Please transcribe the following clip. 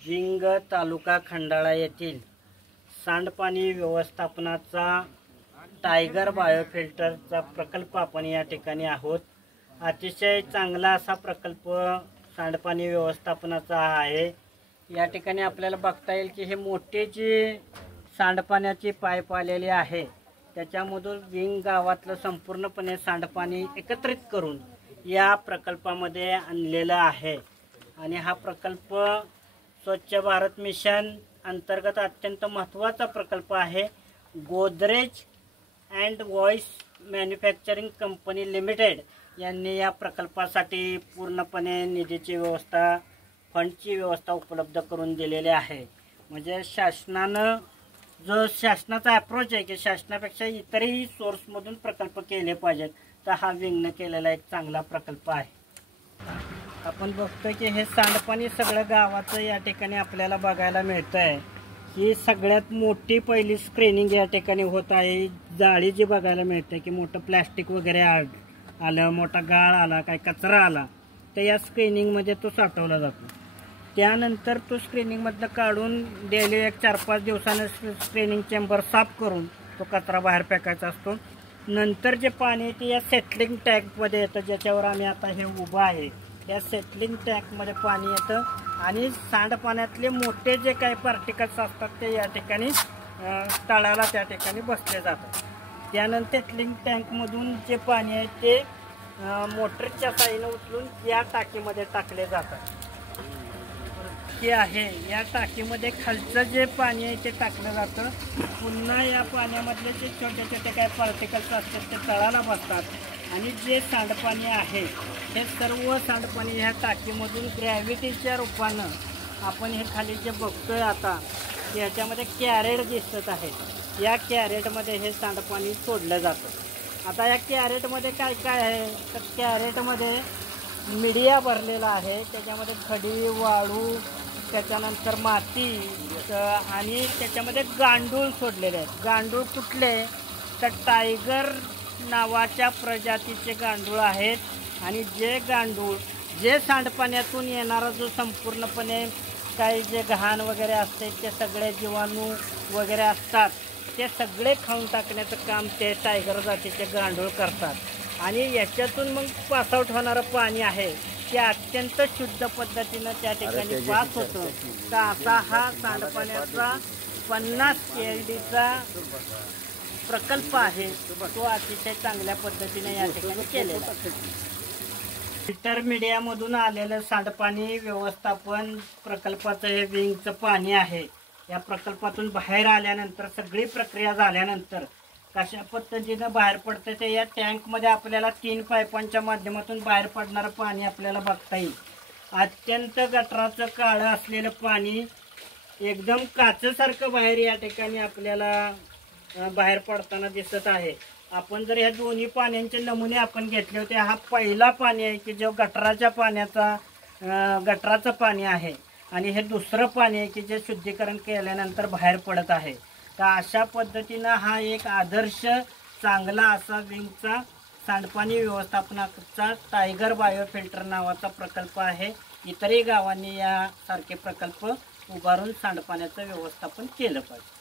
Wing तालुका खंडाळा येथील सांडपाणी व्यवस्थापनाचा टायगर बायोफिल्टरचा प्रकल्प आपण या ठिकाणी आहोत। अतिशय चांगला असा प्रकल्प सांडपाणी व्यवस्थापनाचा आहे। या ठिकाणी आपल्याला बघता येईल की हे मोठे जे सांडपाण्याची पाईप आलेली आहे त्याच्यामधून विंग गावातलं संपूर्णपणे सांडपाणी एकत्रित करून या प्रकल्पामध्ये आणलेला आहे। आणि हा प्रकल्प स्वच्छ भारत मिशन अंतर्गत अत्यंत महत्त्वाचा प्रकल्प आहे। Godrej and voice manufacturing company limited यांनी या प्रकल्पासाठी पूर्णपणे निधीची व्यवस्था फंडची व्यवस्था उपलब्ध करून दिलेली आहे। म्हणजे शासनानं जो शासनाचा अप्रोच आहे की शासनापेक्षा इतरही सोर्समधून प्रकल्प केले पाहिजेत, तर हा विंगनं केलेला एक चांगला प्रकल्प आहे। आपण बघतोय की हे सांडपाणी सगळं गावाचं या ठिकाणी आपल्याला बघायला मिळतं आहे। ही सगळ्यात मोठी पहिली स्क्रीनिंग या ठिकाणी होत आहे। जाळी जी बघायला मिळते की मोठं प्लॅस्टिक वगैरे आलं, मोठा गाळ आला, काही कचरा आला तर या स्क्रीनिंगमध्ये तो साठवला जातो। त्यानंतर तो स्क्रीनिंगमधलं काढून डेली एक 4-5 दिवसानं स्क्रीनिंग चेंबर साफ करून तो कचरा बाहेर फेकायचा असतो। नंतर जे पाणी आहे ते या सेटलिंग टँकमध्ये येतं, ज्याच्यावर आम्ही आता हे उभं आहे। या सेटलिंग टँकमध्ये पाणी येतं आणि सांडपाण्यातले मोठे जे काही पार्टिकल्स असतात ते या ठिकाणी तळाला त्या ठिकाणी बसले जातात। त्यानंतर सेटलिंग टँकमधून जे पाणी आहे ते मोटरच्या साहाय्याने उचलून या टाकीमध्ये टाकले जातात। हे आहे या टाकीमध्ये खालचं जे पाणी आहे ते टाकलं जातं। पुन्हा या पाण्यामधले जे छोटे छोटे काही पार्टिकल्स असतात ते तळाला बसतात आणि जे सांडपाणी आहे हे सर्व सांडपाणी ह्या टाकीमधून ग्रॅव्हिटीच्या रूपानं आपण हे खाली जे बघतोय आता याच्यामध्ये कॅरेट दिसत आहे, या कॅरेटमध्ये हे सांडपाणी सोडलं जातं। आता या कॅरेटमध्ये काय काय आहे तर कॅरेटमध्ये मीडिया भरलेला आहे, त्याच्यामध्ये खडी, वाळू, त्याच्यानंतर माती आणि त्याच्यामध्ये गांडूळ सोडलेले आहेत। गांडूळ कुठले तर टायगर नावाच्या प्रजातीचे गांडूळ आहेत। आणि जे गांडूळ जे सांडपाण्यातून येणारा जो संपूर्णपणे काही जे घाण वगैरे असते ते सगळे जीवाणू वगैरे असतात ते सगळे खाऊन टाकण्याचं काम ते टायगर जातीचे गांडूळ करतात। आणि याच्यातून मग पासआउट होणारं पाणी आहे ते अत्यंत शुद्ध पद्धतीनं त्या ठिकाणी पास होतं। तर असा हा सांडपाण्याचा 50 KLDचा प्रकल्प आहे, तो अतिशय चांगल्या पद्धतीने या ठिकाणी केलेला आहे। फिल्टर मीडियामधून आलेलं सांडपाणी व्यवस्थापन प्रकल्पाचं हे विंगचं पाणी आहे। या प्रकल्पातून बाहेर आल्यानंतर सगळी प्रक्रिया झाल्यानंतर कशा पद्धतीनं बाहेर पडतं ते या टँकमध्ये आपल्याला 3 पाईपांच्या माध्यमातून बाहेर पडणारं पाणी आपल्याला बघता येईल। अत्यंत गटराचं काळं असलेलं पाणी एकदम काचेसारखं बाहेर या ठिकाणी आपल्याला बाहेर पडताना दिसत आहे। आपण जर ह्या दोन्ही पाण्याचे नमुने आपण घेतले होते, हा पहिला पाणी आहे की जो गटराचं पाणी आहे आणि हे दुसरं पाणी आहे की जे शुद्धीकरण केल्यानंतर बाहेर पडत आहे। तर अशा पद्धतीनं हा एक आदर्श चांगला असा विंगचा सांडपाणी व्यवस्थापनाचा टायगर बायोफिल्टर नावाचा प्रकल्प आहे। इतरही गावांनी यासारखे प्रकल्प उभारून सांडपाण्याचं व्यवस्थापन केलं पाहिजे।